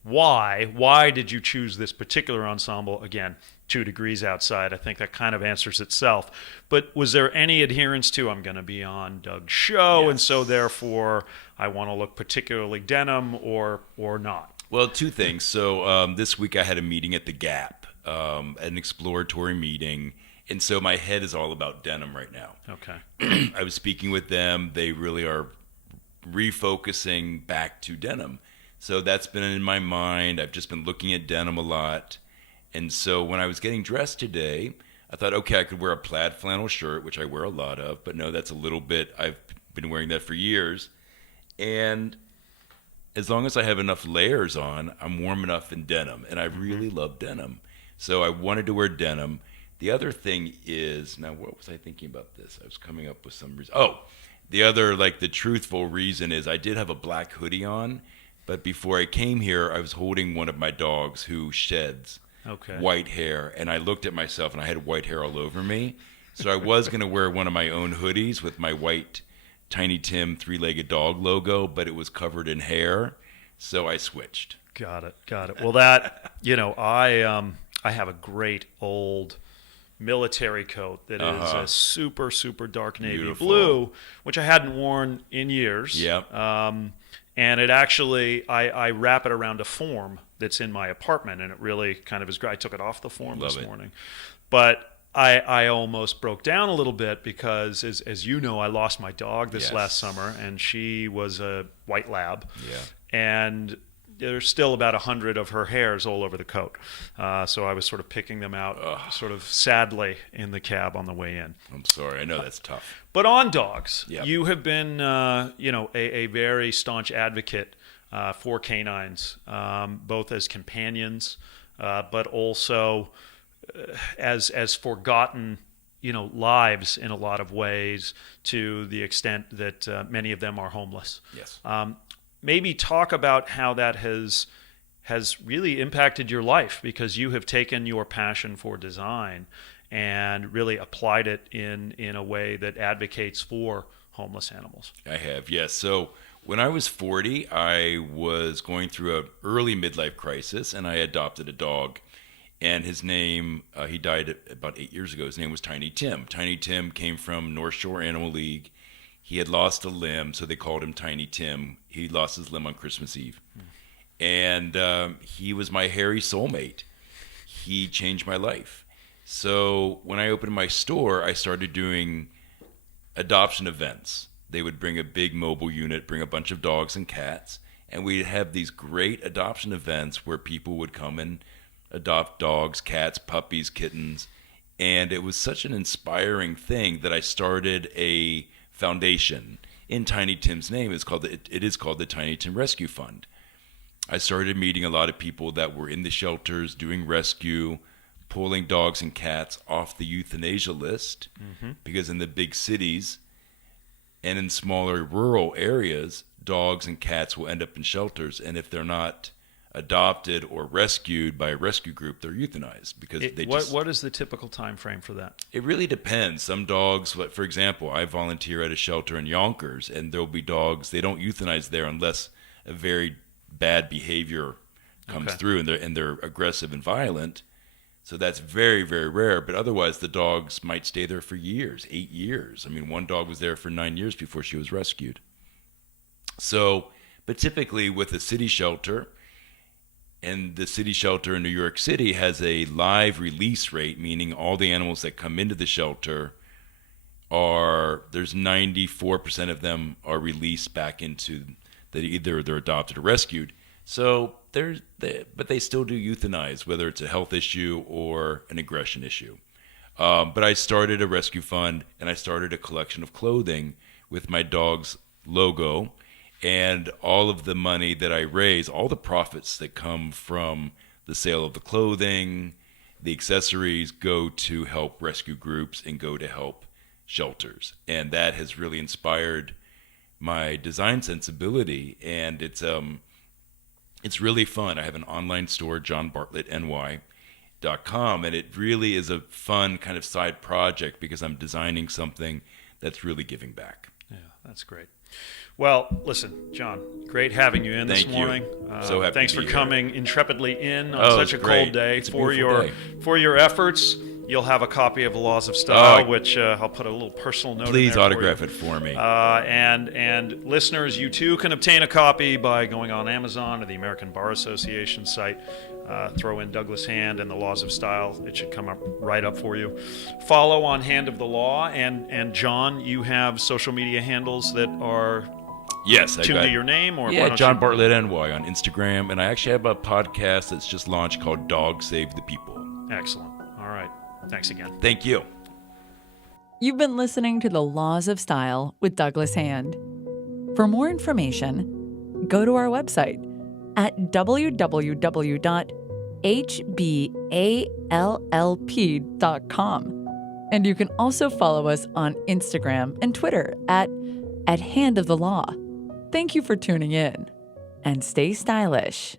why did you choose this particular ensemble? Again, 2 degrees outside. I think that kind of answers itself. But was there any adherence to, I'm going to be on Doug's show, Yes. and so therefore I want to look particularly denim or not? Well, 2 things. So this week I had a meeting at the Gap, an exploratory meeting. And so my head is all about denim right now. Okay. I was speaking with them. They really are refocusing back to denim. So that's been in my mind. I've just been looking at denim a lot. And so when I was getting dressed today, I thought, okay, I could wear a plaid flannel shirt, which I wear a lot of. But no, that's a little bit, I've been wearing that for years. And as long as I have enough layers on, I'm warm enough in denim. And I really love denim. So I wanted to wear denim. The other thing is, now what was I thinking about this? I was coming up with some reason. Oh, the other, the truthful reason is I did have a black hoodie on, but before I came here, I was holding one of my dogs who sheds white hair, and I looked at myself and I had white hair all over me. So I was going to wear one of my own hoodies with my white Tiny Tim 3-legged dog logo, but it was covered in hair, so I switched. Got it. Well, that, I have a great old military coat that is a super, super dark navy Beautiful. blue, which I hadn't worn in years. Yep. And it actually, I wrap it around a form that's in my apartment, and it really kind of is great. I took it off the form Love this it. morning. But I almost broke down a little bit because, as you know, I lost my dog this Yes. last summer, and she was a white lab. Yeah. And there's still about 100 of her hairs all over the coat. So I was sort of picking them out sort of sadly in the cab on the way in. I'm sorry. I know that's tough. But on dogs, Yep. you have been, a very staunch advocate for canines, both as companions, but also as forgotten, lives in a lot of ways, to the extent that many of them are homeless. Yes. Maybe talk about how that has really impacted your life, because you have taken your passion for design and really applied it in a way that advocates for homeless animals. I have, yes. So when I was 40, I was going through an early midlife crisis, and I adopted a dog. And his name, he died about 8 years ago. His name was Tiny Tim. Tiny Tim came from North Shore Animal League. He had lost a limb, so they called him Tiny Tim. He lost his limb on Christmas Eve. And he was my hairy soulmate. He changed my life. So when I opened my store, I started doing adoption events. They would bring a big mobile unit, bring a bunch of dogs and cats, and we'd have these great adoption events where people would come and adopt dogs, cats, puppies, kittens. And it was such an inspiring thing that I started a foundation in Tiny Tim's name. It is called the Tiny Tim Rescue Fund. I started meeting a lot of people that were in the shelters doing rescue, pulling dogs and cats off the euthanasia list, because in the big cities and in smaller rural areas, dogs and cats will end up in shelters, and if they're not adopted or rescued by a rescue group, they're euthanized because What is the typical time frame for that? It really depends. Some dogs, for example, I volunteer at a shelter in Yonkers, and there'll be dogs, they don't euthanize there unless a very bad behavior comes through and they're aggressive and violent. So that's very, very rare. But otherwise, the dogs might stay there for years, 8 years. I mean, one dog was there for 9 years before she was rescued. So, but typically with a city shelter, and the city shelter in New York City has a live release rate, meaning all the animals that come into the shelter there's 94% of them are released back into that either they're adopted or rescued. So but they still do euthanize, whether it's a health issue or an aggression issue. But I started a rescue fund, and I started a collection of clothing with my dog's logo. And all of the money that I raise, all the profits that come from the sale of the clothing, the accessories, go to help rescue groups and go to help shelters. And that has really inspired my design sensibility. And it's really fun. I have an online store, johnbartlettny.com, and it really is a fun kind of side project because I'm designing something that's really giving back. Yeah, that's great. Well, listen, John, great having you in this morning. So happy thanks to for be coming intrepidly in on such a great. cold day. It's a For beautiful your day. for your efforts, you'll have a copy of The Laws of Style, which I'll put a little personal note in there. Please autograph it for me. And listeners, you too can obtain a copy by going on Amazon or the American Bar Association site. Throw in Douglas Hand and The Laws of Style. It should come up right up for you. Follow on Hand of the Law. And John, you have social media handles that are Yes, I tuned got to your name? Or why Yeah, don't John you- Bartlett NY on Instagram. And I actually have a podcast that's just launched called Dog Save the People. Excellent. All right. Thanks again. Thank you. You've been listening to The Laws of Style with Douglas Hand. For more information, go to our website at www.hballp.com. And you can also follow us on Instagram and Twitter at Hand of the Law. Thank you for tuning in, and stay stylish.